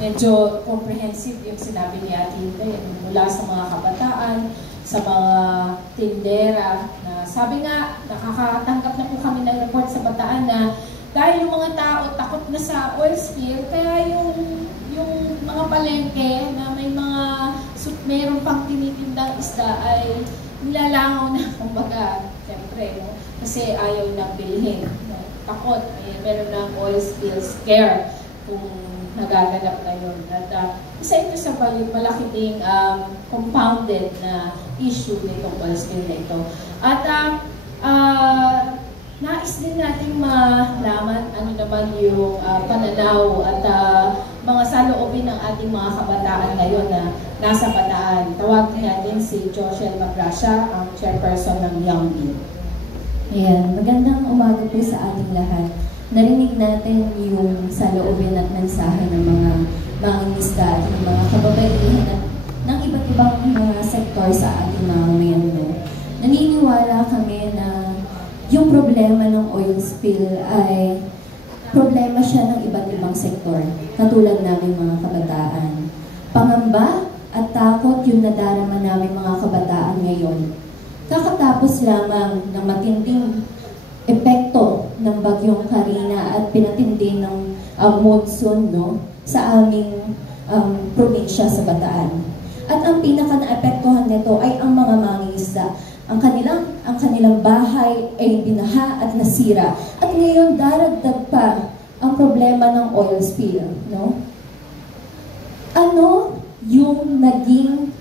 medyo comprehensive yung sinabi ni Ate Inday, mula sa mga kabataan, sa mga tindera, na sabi nga, nakakatanggap na po kami ng report sa Bataan na dahil yung mga tao takot na sa oil spill, kaya yung mga palengke na may mga meron pang tinitindang isda ay nilalangaw na, kumbaga, siyempre, no? Kasi ayaw na bilhin. No? Takot, meron ng oil spill scare kung nagaganap na yun. At isa ito sa malaki ding compounded na issue nitong oil spill na ito. At nais din natin malaman ano naman yung pananaw at mga saloobin ng ating mga kabataan ngayon na nasa Bataan. Tawagin natin si Joshel Magrasya, ang chairperson ng Young Bean. Ayan, magandang umaga po sa ating lahat. Narinig natin yung saloobin at mensahe ng mga mangingisda at ng mga kababaihan ng iba't ibang mga sektor sa ating mga miyembro. Naniniwala kami na yung problema ng oil spill ay problema siya ng iba't ibang sektor, katulad namin mga kabataan. Pangamba at takot yung nadarama namin mga kabataan ngayon. Kakatapos lamang ng matinding epekto ng bagyong Karina at pinatindi ng monsoon, no, sa aming probinsya sa Bataan. At ang pinaka-naapektuhan nito ay ang mga mangingisda. Ang kanilang bahay ay binaha at nasira. At ngayon daragdag pa ang problema ng oil spill, no? Ano yung naging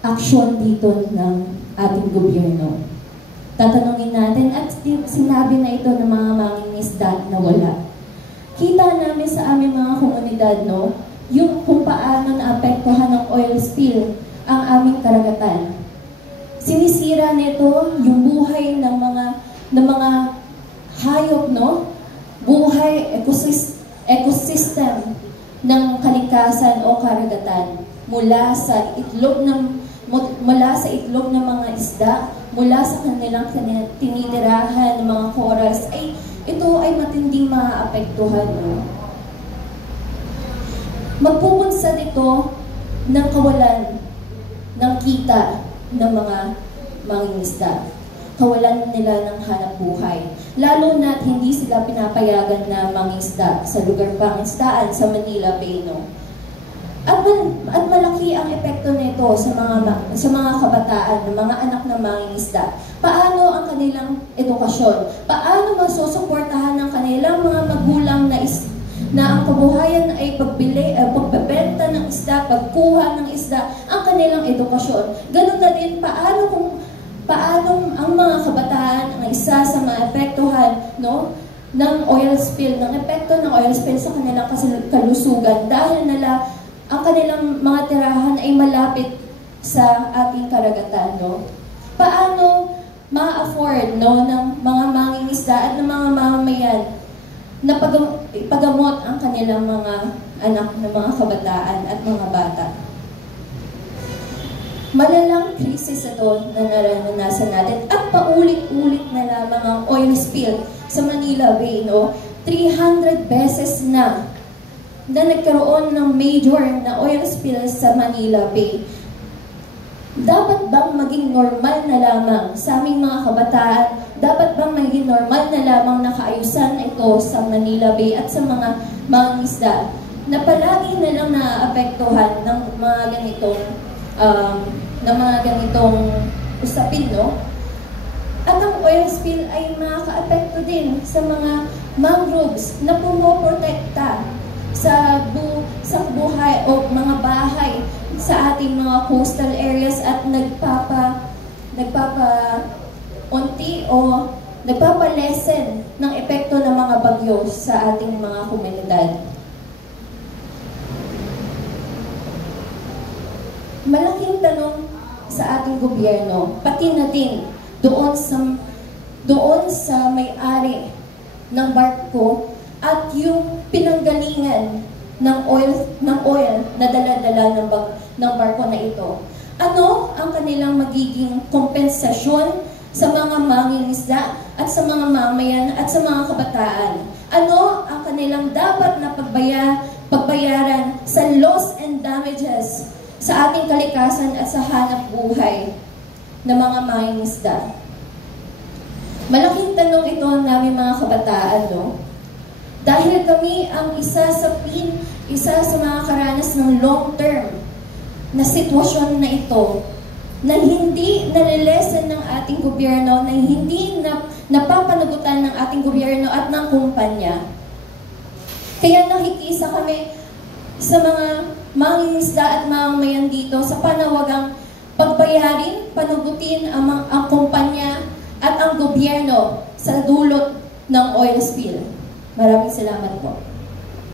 aksyon dito ng ating gobyerno? Tatanungin natin at sinabi na ito ng mga mangingisda na wala. Kita namin sa aming mga komunidad, no, yung kung paano naapektuhan ng oil spill ang aming karagatan. Sinisira nito yung buhay ng mga hayop, no? Buhay, ecosystem ng kalikasan o karagatan mula sa itlog ng mga isda, mula sa kanilang tinitirahan ng mga corals, ay ito ay matinding maaapektuhan, no? Magpupunsad ito ng kawalan ng kita ng mga mangingisda. Kawalan nila ng hanap buhay. Lalo na't hindi sila pinapayagan na mangingisda sa lugar pangisdaan sa Manila Bay, no? At malaki ang epekto nito sa mga kabataan, ng mga anak ng mangingisda. Paano ang kanilang edukasyon? Paano masusuportahan ng kanilang mga magulang na ang kabuhayan ay pagbebenta ng isda, pagkuha ng isda, ang kanilang edukasyon. Ganun na din, paano ang mga kabataan ang isa sa maapektuhan, no, ng oil spill, ng epekto ng oil spill sa kanilang kalusugan dahil ang kanilang mga tirahan ay malapit sa ating karagatan, no? Paano ma-afford, no, ng mga mangingisda at ng mga mamamayan na ipagamot ang kanilang mga anak ng mga kabataan at mga bata? Malalang krisis ito na naranasan natin at paulit-ulit na lamang ang oil spill sa Manila Bay, no? 300 beses na nagkaroon ng major na oil spill sa Manila Bay. Dapat bang maging normal na lamang sa aming mga kabataan? Dapat bang maging normal na lamang na kaayusan ito sa Manila Bay at sa mga mangingisda na palagi na lang naapektuhan ng mga ganitong usapin, no? At ang oil spill ay makaka-apekto din sa mga mangroves na pumoprotekta sa buhay o mga bahay sa ating mga coastal areas at nagpapa-unti o nagpapa-lessen ng epekto ng mga bagyo sa ating mga komunidad. Malaking tanong sa ating gobyerno, pati na din doon sa may-ari ng barko at yung pinanggalingan ng oil na dala-dala ng barko na ito. Ano ang kanilang magiging kompensasyon sa mga mangingisda at sa mga mamayan at sa mga kabataan? Ano ang kanilang dapat na pagbayaran sa loss and damages sa ating kalikasan at sa hanap buhay ng mga mangingisda. Malaking tanong ito namin mga kabataan, no? Dahil kami ang isa sa mga karanas ng long-term na sitwasyon na ito, na hindi nalilesen ng ating gobyerno, na hindi napapanagutan ng ating gobyerno at ng kumpanya. Kaya nakikisa kami sa mga mangingisda at mamamayan dito sa panawagang pagbayarin, panagutin ang kumpanya at ang gobyerno sa dulot ng oil spill. Maraming salamat po.